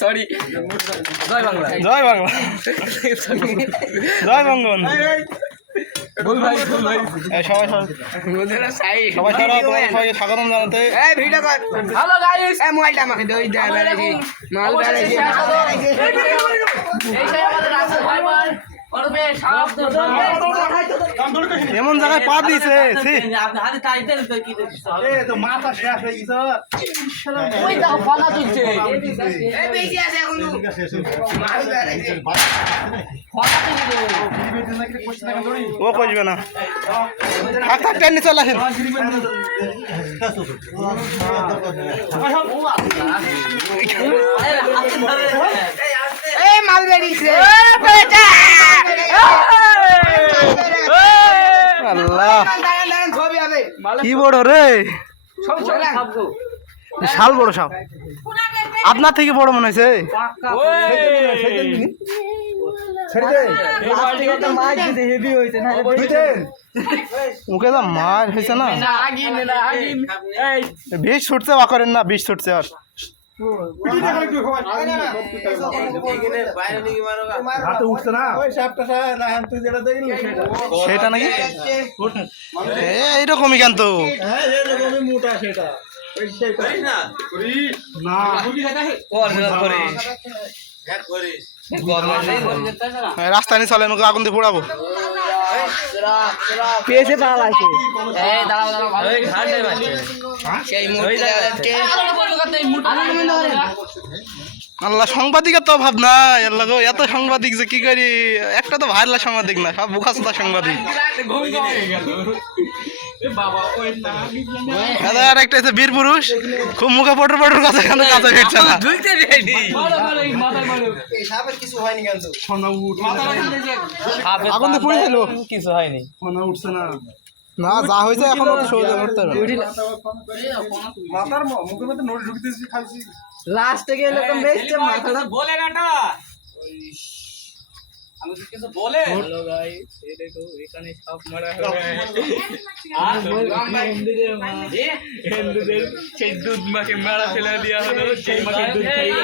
Sorry জয় বাংলা জয় বাংলা জয় বঙ্গবন্ধু। সবাই সবাইকে স্বাগতম জানাতে। হ্যালো গাইস মোবাইলটা আমাকে দই দেয় বেড়াইছি মাল বেড়াইছি এইটাই আমাদের রাসেল ভাই ভাই করবে সব এমন জায়গায় পা দিয়েছে আপনি হাতে টাইটেল তো কি দিছ এ তো মাথা শেষ হয়ে গেছে। ওই দাও ফানা তুলছে এই বেশি আছে এখন মাল বেড়াইছে ফানা তুলছে ও কইবে না থাক থাক টেনে চলে আসেন। এই মাল বেরিয়েছে আল্লাহ কি বড় রে শাল বড় সাপ আপনার থেকে বড় মনে হয়েছে। মুখে যা মার হয়েছে না বিষ ছুটছে বা করেন না বিষ ছুটছে আর সেটা নাকি এইরকমই কেন তো রাস্তা নিয়ে চলে আমাকে আগুন দিয়ে পোড়াবো। পেয়েছে পালাইছে আল্লাহ সাংবাদিকের তো অভাব নাই আল্লাহ গো এত সাংবাদিক যে কি করি একটা তো ভাইরাল সাংবাদিক না সব বোকাচোদা সাংবাদিক। আর একটা হচ্ছে বীর পুরুষ খুব মুখে পটর পটর কথা কেন কাছে ফিরছে না আগুন দিয়ে পুড়ে গেল কিছু হয়নি উঠছে না না যা হয়েছে এখন সহজে করতে হবে। লাস্ট থেকে এরকম বেশছে মাথাটা বলে নাটা আমি কিছু বলে হ্যালো গাইস এই দেখো এখানে সাপ মারা হিন্দুদের সেই দুধ মাকে মারা ফেলে দেওয়া হলো সেই মাকে দুধ খাইয়ে